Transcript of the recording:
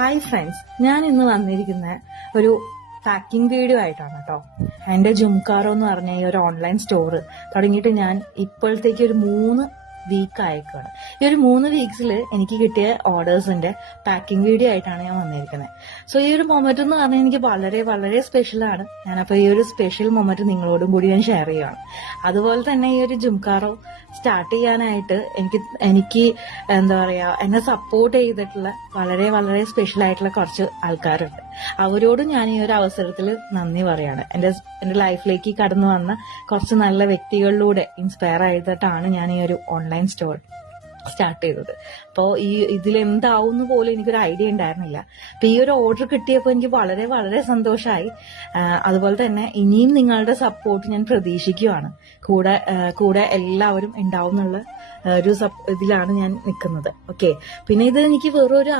Hi friends, ഞാൻ ഇന്ന് വന്നിരിക്കുന്ന ഒരു പാക്കിംഗ് വീഡിയോ ആയിട്ടാണ് കേട്ടോ. എൻ്റെ ജുംകാറോ എന്ന് പറഞ്ഞ ഈ ഒരു ഓൺലൈൻ സ്റ്റോർ തുടങ്ങിയിട്ട് ഞാൻ ഇപ്പോഴത്തേക്ക് ഒരു 3 വീക്ക് ആയേക്കാണ്. ഈ ഒരു 3 വീക്സിൽ എനിക്ക് കിട്ടിയ ഓർഡേഴ്സിന്റെ പാക്കിംഗ് വീഡിയോ ആയിട്ടാണ് ഞാൻ വന്നിരിക്കുന്നത്. സോ ഈ ഒരു മൊമെന്റ് എന്ന് പറഞ്ഞാൽ എനിക്ക് വളരെ വളരെ സ്പെഷ്യലാണ്. ഞാനപ്പോൾ ഈ ഒരു സ്പെഷ്യൽ മൊമെന്റ് നിങ്ങളോടും കൂടി ഞാൻ ഷെയർ ചെയ്യുകയാണ്. അതുപോലെ തന്നെ ഈ ഒരു ജുംകാറോ സ്റ്റാർട്ട് ചെയ്യാനായിട്ട് എനിക്ക് എന്താ പറയാ, എന്നെ സപ്പോർട്ട് ചെയ്തിട്ടുള്ള വളരെ വളരെ സ്പെഷ്യൽ ആയിട്ടുള്ള കുറച്ച് ആൾക്കാരുണ്ട്. അവരോടും ഞാൻ ഈ ഒരു അവസരത്തിൽ നന്ദി പറയാണ്. എന്റെ ലൈഫിലേക്ക് കടന്നു വന്ന കുറച്ച് നല്ല വ്യക്തികളിലൂടെ ഇൻസ്പയർ ചെയ്തിട്ടാണ് ഞാൻ ഈ ഒരു ഓൺലൈൻ സ്റ്റോർ സ്റ്റാർട്ട് ചെയ്തത്. അപ്പോൾ ഇതിലെന്താവുന്ന പോലും എനിക്കൊരു ഐഡിയ ഉണ്ടായിരുന്നില്ല. അപ്പൊ ഈ ഒരു ഓർഡർ കിട്ടിയപ്പോൾ എനിക്ക് വളരെ വളരെ സന്തോഷമായി. അതുപോലെ തന്നെ ഇനിയും നിങ്ങളുടെ സപ്പോർട്ട് ഞാൻ പ്രതീക്ഷിക്കുകയാണ്. കൂടെ എല്ലാവരും ഉണ്ടാവും എന്നുള്ള ഒരു ഇതിലാണ് ഞാൻ നിൽക്കുന്നത്. ഓക്കെ, പിന്നെ ഇത് എനിക്ക് വേറൊരു